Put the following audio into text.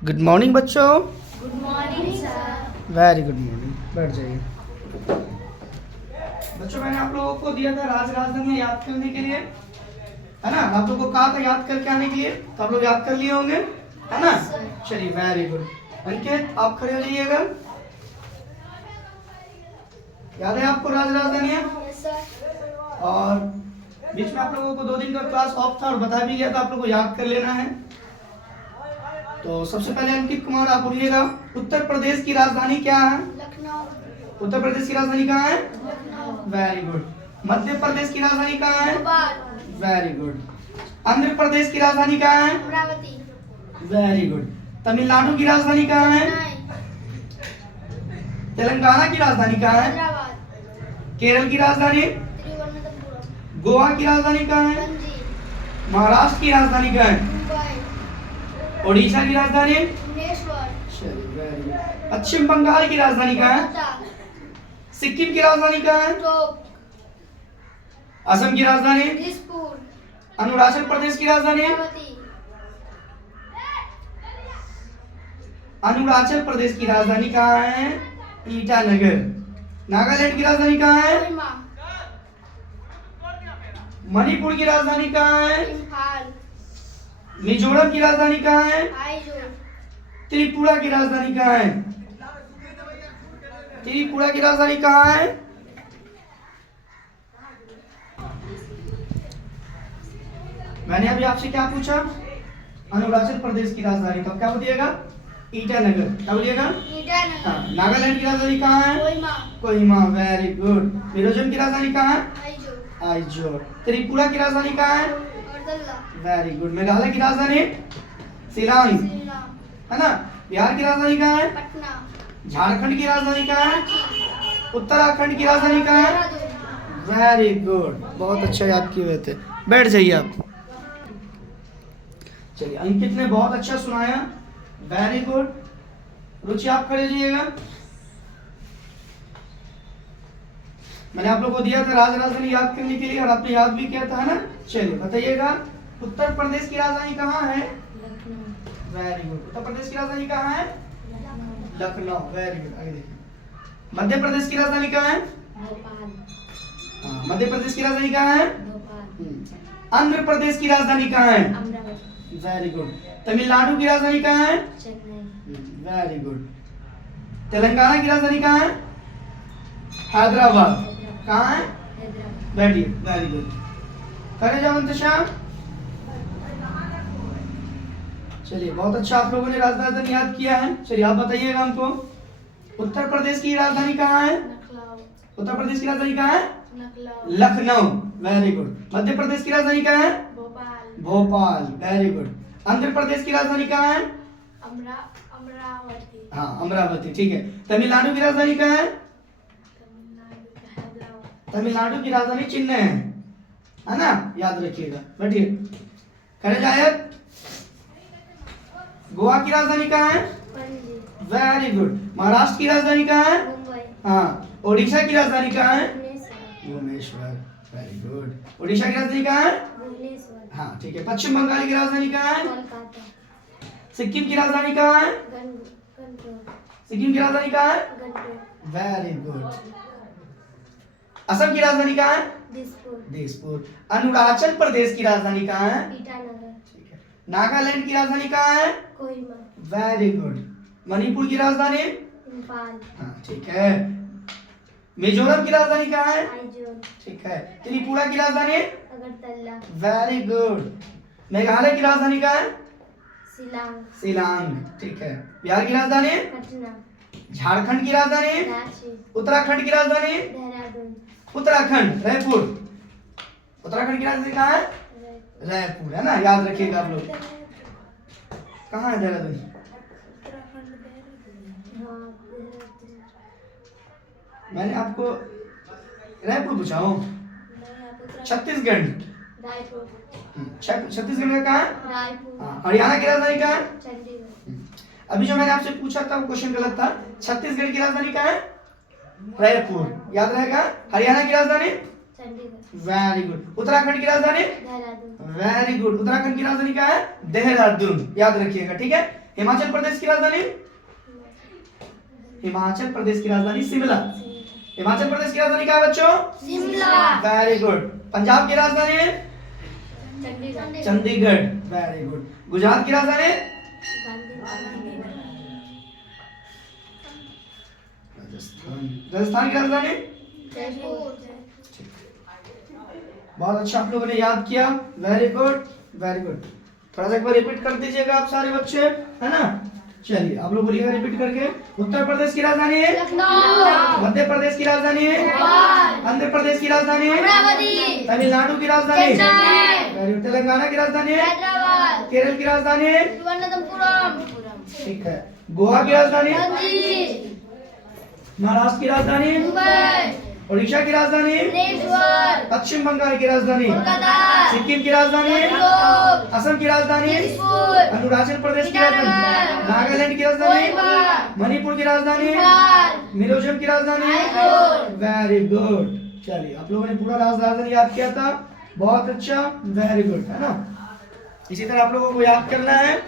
Good morning बच्चों। Good morning sir. Very good morning, बैठ जाइए। बच्चों मैंने आप लोगों को दिया था राजधानी याद करने के लिए, है ना। आप लोगों को कहा था याद करके आने के लिए, तो आप लोग याद कर लिए होंगे, है ना। चलिए वेरी गुड। अंकित आप खड़े हो जाइएगा। याद है आपको राजधानी? और बीच में आप लोगों को 2 दिन का क्लास ऑफ था और बता भी गया था आप लोगों को याद कर लेना है। तो सबसे पहले अंकित कुमार आप बोलिएगा, उत्तर प्रदेश की राजधानी क्या है? लखनऊ। उत्तर प्रदेश की राजधानी कहाँ है? लखनऊ। Very good. मध्य प्रदेश की राजधानी कहाँ है? भोपाल। Very good. आंध्र प्रदेश की राजधानी कहाँ है? अमरावती। Very good. तमिलनाडु की राजधानी कहाँ है? तेलंगाना की राजधानी कहाँ है? हैदराबाद। केरल की राजधानी? तिरुवनंतपुरम। गोवा की राजधानी कहाँ है? पणजी। महाराष्ट्र की राजधानी कहाँ है? मुंबई। ओडिशा की राजधानी? भुवनेश्वर। Very good. पश्चिम बंगाल की राजधानी कहाँ है? कोलकाता। सिक्किम की राजधानी कहाँ है? टोक। असम की राजधानी? दिसपुर। अरुणाचल प्रदेश की राजधानी? अमरावती। अरुणाचल प्रदेश की राजधानी कहाँ है? ईटानगर। नागालैंड की राजधानी कहाँ है? कोहिमा। मणिपुर की राजधानी कहाँ है? इम्फाल। मिजोरम की राजधानी कहाँ है? आइजोल। त्रिपुरा की राजधानी कहाँ है? त्रिपुरा की राजधानी कहाँ है? मैंने अभी आपसे क्या पूछा? अरुणाचल प्रदेश की राजधानी का क्या बोलिएगा? ईटानगर। क्या बोलिएगा? ईटानगर। हाँ। नागालैंड की राजधानी कहाँ है? कोहिमा। कोहिमा। Very good. मिजोरम की राजधानी कहाँ है? आइजोल। आइजोल। त्रिपुरा की राजधानी कहाँ है? अगरतला। Very good. मेघालय की राजधानी? शिलांग, श्रीराम। है ना। बिहार की राजधानी कहाँ है? पटना। झारखंड की राजधानी कहाँ है? रांची। उत्तराखंड की राजधानी कहाँ है? देहरादून। वेरी गुड, बहुत अच्छा याद किए हुए थे। बैठ जाइए आप। चलिए अंकित ने बहुत अच्छा सुनाया, वेरी गुड। रुचि आप खड़े रहिएगा। मैंने आप लोगों को दिया था राजधानी याद करने के लिए और आपने याद भी किया था, है ना। चलिए बताइएगा, उत्तर प्रदेश की राजधानी कहाँ है? Very good. उत्तर प्रदेश की राजधानी कहाँ है? लखनऊ। Very good. आगे देखिए। मध्य प्रदेश की राजधानी कहाँ है? भोपाल। हाँ, मध्य प्रदेश की राजधानी कहाँ है? भोपाल। आंध्र प्रदेश की राजधानी कहाँ है? अमरावती। Very good. तमिलनाडु की राजधानी कहाँ है? चेन्नई। Very good. तेलंगाना की राजधानी कहाँ है? हैदराबाद। कहाँ है? हैदराबाद। बैठिए। Very good. खड़े जाओ अंतशाह। चलिए बहुत अच्छा आप लोगों ने राजधानी याद किया है। चलिए आप बताइएगा हमको, उत्तर प्रदेश की राजधानी कहाँ है? लखनऊ। उत्तर प्रदेश की राजधानी कहाँ है? लखनऊ। लखनऊ। Very good. मध्य प्रदेश की राजधानी कहाँ है? भोपाल। भोपाल। Very good. आंध्र प्रदेश की राजधानी कहाँ है? अमरावती। हाँ, अमरावती। ठीक है। तमिलनाडु की राजधानी कहाँ है? तमिलनाडु। हैदराबाद। तमिलनाडु की राजधानी चेन्नई है ना। याद रखिएगा। बैठिए। खड़े जाए। गोवा की राजधानी कहाँ है? पणजी। Very good. महाराष्ट्र की राजधानी कहाँ है? मुंबई। हाँ। ओडिशा की राजधानी कहाँ है? भुवनेश्वर। भुवनेश्वर। Very good. ओडिशा की राजधानी कहाँ है? भुवनेश्वर। हाँ ठीक है। पश्चिम बंगाल की राजधानी कहाँ है? कोलकाता। सिक्किम की राजधानी कहाँ है? गंटोक। सिक्किम की राजधानी कहाँ है? गंटोक। Very good. असम की राजधानी कहाँ है? दिसपुर। दिसपुर। अरुणाचल प्रदेश की राजधानी कहाँ है? ईटानगर। ठीक है। नागालैंड की राजधानी कहाँ है? कोहिमा। Very good. मणिपुर की राजधानी? इम्फाल। हाँ ठीक है। मिजोरम की राजधानी कहाँ है? आइजोल। ठीक है। त्रिपुरा की राजधानी? अगरतला। Very good. मेघालय की राजधानी कहाँ है? शिलांग। शिलांग। ठीक है। बिहार की राजधानी? पटना। झारखंड की राजधानी? रांची। उत्तराखंड की राजधानी? देहरादून। उत्तराखंड रायपुर। उत्तराखंड की राजधानी कहाँ है? रायपुर, है ना। याद रखिएगा आप लोग। कहाँ है देहरादून? उत्तराखंड। देहरादून। हाँ, देहरादून। मैंने आपको रायपुर पूछा हूँ। छत्तीसगढ़। रायपुर। छत्तीसगढ़ का कहाँ है? रायपुर। हाँ। हरियाणा की राजधानी कहाँ है? चंडीगढ़। अभी जो मैंने आपसे पूछा था वो क्वेश्चन गलत था। छत्तीसगढ़ की राजधानी कहाँ है? रायपुर। याद रहेगा। हरियाणा की राजधानी? चंडीगढ़। Very good. उत्तराखंड की राजधानी? देहरादून। Very good. उत्तराखंड की राजधानी क्या है? देहरादून। याद रखिएगा, ठीक है। हिमाचल प्रदेश की राजधानी, हिमाचल प्रदेश की राजधानी शिमला। हिमाचल प्रदेश की राजधानी क्या है बच्चों? शिमला। Very good. पंजाब की राजधानी है चंडीगढ़। चंडीगढ़। Very good. गुजरात की राजधानी राजस्थान की राजधानी। जयपुर। बहुत अच्छा आप लोगों ने याद किया। Very good very good. थोड़ा सा एक बार रिपीट कर दीजिएगा आप सारे बच्चे, है ना। चलिए आप लोग बोलिएगा रिपीट करके। उत्तर प्रदेश की राजधानी है लखनऊ। मध्य प्रदेश की राजधानी है भोपाल। आंध्र प्रदेश की राजधानी है अमरावती। तमिलनाडु की राजधानी चेन्नई। Very good. तेलंगाना की राजधानी है हैदराबाद। केरल की राजधानी है तिरुवनंतपुरम। ठीक है। गोवा की राजधानी पणजी। महाराष्ट्र की राजधानी मुंबई। उड़ीसा की राजधानी भुवनेश्वर। पश्चिम बंगाल की राजधानी कोलकाता। सिक्किम की राजधानी बैंगलोर। असम की राजधानी दिसपुर। अरुणाचल प्रदेश की राजधानी नागालैंड की राजधानी कोहिमा। मणिपुर की राजधानी नेपाल। मिजोरम की राजधानी मैसूर। Very good. चलिए आप लोगों ने पूरा राजधानी याद किया था, बहुत अच्छा, वेरी गुड, है ना। इसी तरह आप लोगों को याद करना है